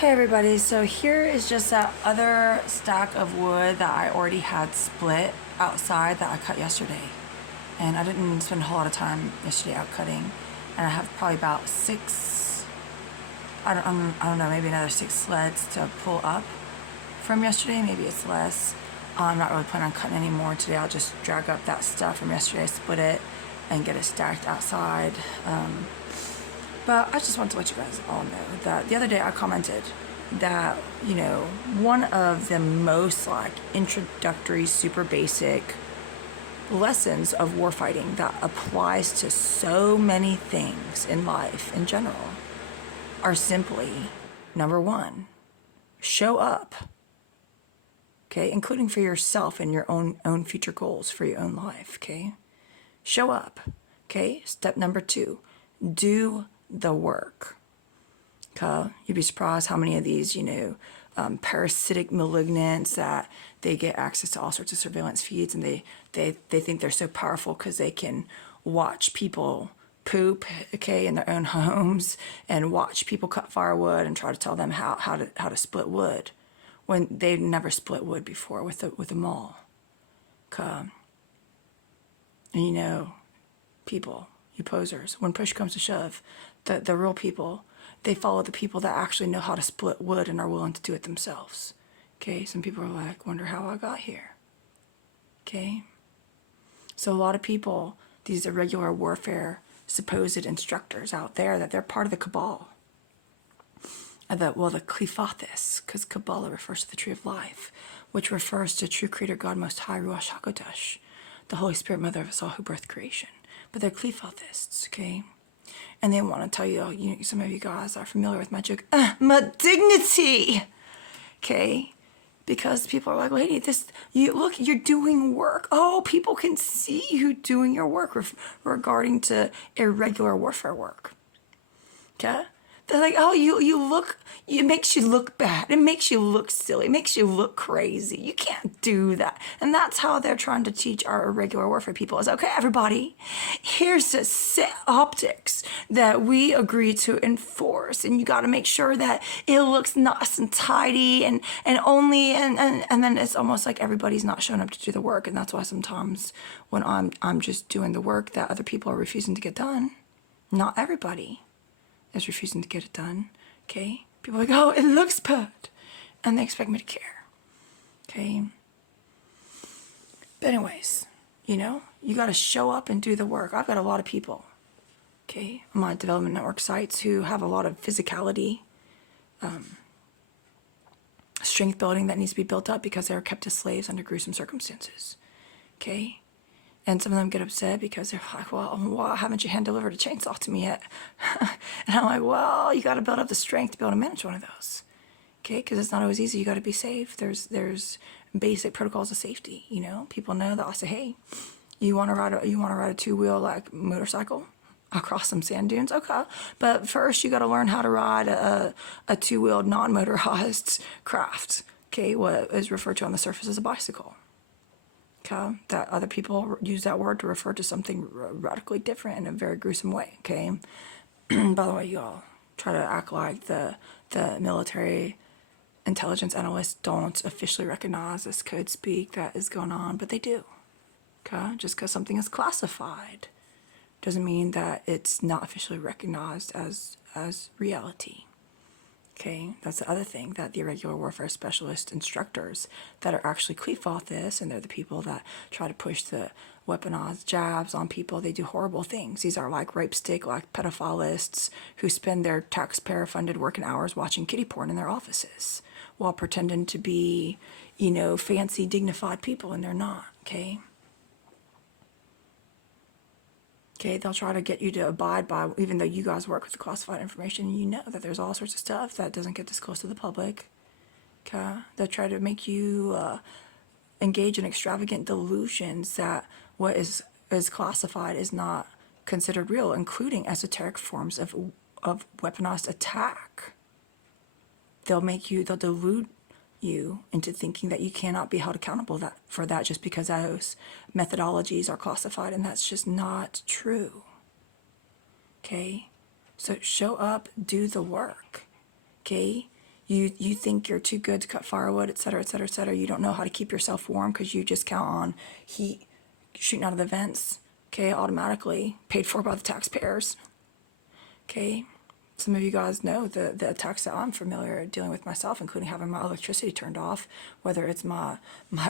Hey everybody, so here is just that other stack of wood that I already had split outside that I cut yesterday. And I didn't spend a whole lot of time yesterday out cutting. And I have probably about I don't know, maybe another 6 sleds to pull up from yesterday. Maybe it's less. I'm not really planning on cutting any more today. I'll just drag up that stuff from yesterday, split it, and get it stacked outside. But I just want to let you guys all know that the other day I commented that, one of the most like introductory, super basic lessons of warfighting that applies to so many things in life in general are simply, number one, show up. Okay, including for yourself and your own future goals for your own life, okay? Show up. Okay, step number two, do the work. Okay, you'd be surprised how many of these, parasitic malignants that they get access to all sorts of surveillance feeds, and they think they're so powerful because they can watch people poop, okay, in their own homes, and watch people cut firewood and try to tell them how to split wood when they've never split wood before with a maul. Okay, and people, you posers, when push comes to shove, the real people, they follow the people that actually know how to split wood and are willing to do it themselves. Okay, some people are like, wonder how I got here. Okay, so a lot of people, these irregular warfare supposed instructors out there, that they're part of the cabal. The Qliphothists, because Kabbalah refers to the tree of life, which refers to true creator God Most High, Ruach HaKodesh, the Holy Spirit, mother of us all, who birthed creation. But they're Qliphothists, okay? And they want to tell you, some of you guys are familiar with my joke, my dignity, okay? Because people are like, lady, look, you're doing work. Oh, people can see you doing your work regarding to irregular warfare work, okay? They're like, oh, you look, it makes you look bad. It makes you look silly. It makes you look crazy. You can't do that. And that's how they're trying to teach our irregular warfare people is, okay, everybody, here's the set optics that we agree to enforce. And you got to make sure that it looks nice and tidy and then it's almost like everybody's not showing up to do the work. And that's why sometimes when I'm just doing the work that other people are refusing to get done, not everybody is refusing to get it done, okay? People are like, oh, it looks bad, and they expect me to care, okay? But anyways, you got to show up and do the work. I've got a lot of people, okay, on my development network sites who have a lot of physicality, strength building that needs to be built up because they were kept as slaves under gruesome circumstances, okay? And some of them get upset because they're like, well, why haven't you hand-delivered a chainsaw to me yet? And I'm like, well, you got to build up the strength to be able to manage one of those. Okay, because it's not always easy. You got to be safe. There's basic protocols of safety, People know that I say, hey, you want to ride a two-wheel like motorcycle across some sand dunes? Okay. But first you got to learn how to ride a two-wheeled non-motorized craft. Okay, what is referred to on the surface as a bicycle. Okay, that other people use that word to refer to something radically different in a very gruesome way, okay? By the way, y'all try to act like the military intelligence analysts don't officially recognize this code speak that is going on, but they do, okay? Just because something is classified doesn't mean that it's not officially recognized as reality. Okay, that's the other thing, that the irregular warfare specialist instructors that are actually Qliphothists, and they're the people that try to push the weaponized jabs on people. They do horrible things. These are like rape stick, like pedophilists who spend their taxpayer-funded working hours watching kiddie porn in their offices while pretending to be, fancy, dignified people, and they're not, okay? Okay, they'll try to get you to abide by, even though you guys work with the classified information, you know that there's all sorts of stuff that doesn't get disclosed to the public. Okay, they'll try to make you engage in extravagant delusions that what is classified is not considered real, including esoteric forms of weaponized attack. They'll delude you into thinking that you cannot be held accountable for that just because those methodologies are classified, and that's just not true. Okay? So show up, do the work. Okay? You think you're too good to cut firewood, et cetera, et cetera, et cetera. You don't know how to keep yourself warm because you just count on heat shooting out of the vents, okay, automatically paid for by the taxpayers, okay. Some of you guys know the attacks that I'm familiar dealing with myself, including having my electricity turned off, whether it's my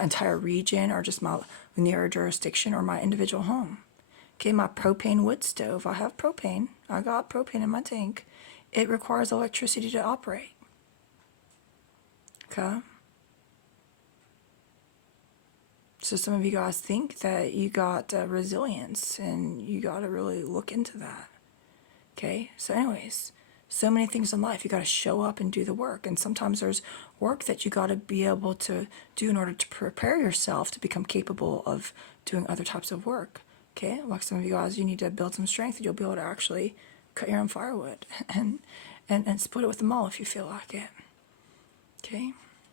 entire region or just my near jurisdiction or my individual home. Okay, my propane wood stove, I have propane. I got propane in my tank. It requires electricity to operate. Okay? So some of you guys think that you got resilience, and you got to really look into that. Okay? So anyways, so many things in life. You got to show up and do the work. And sometimes there's work that you got to be able to do in order to prepare yourself to become capable of doing other types of work. Okay, like some of you guys, you need to build some strength, and you'll be able to actually cut your own firewood and split it with them all if you feel like it. Okay,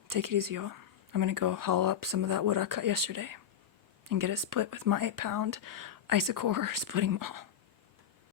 take it easy, y'all. I'm gonna go haul up some of that wood I cut yesterday and get it split with my 8-pound Isocor splitting maul.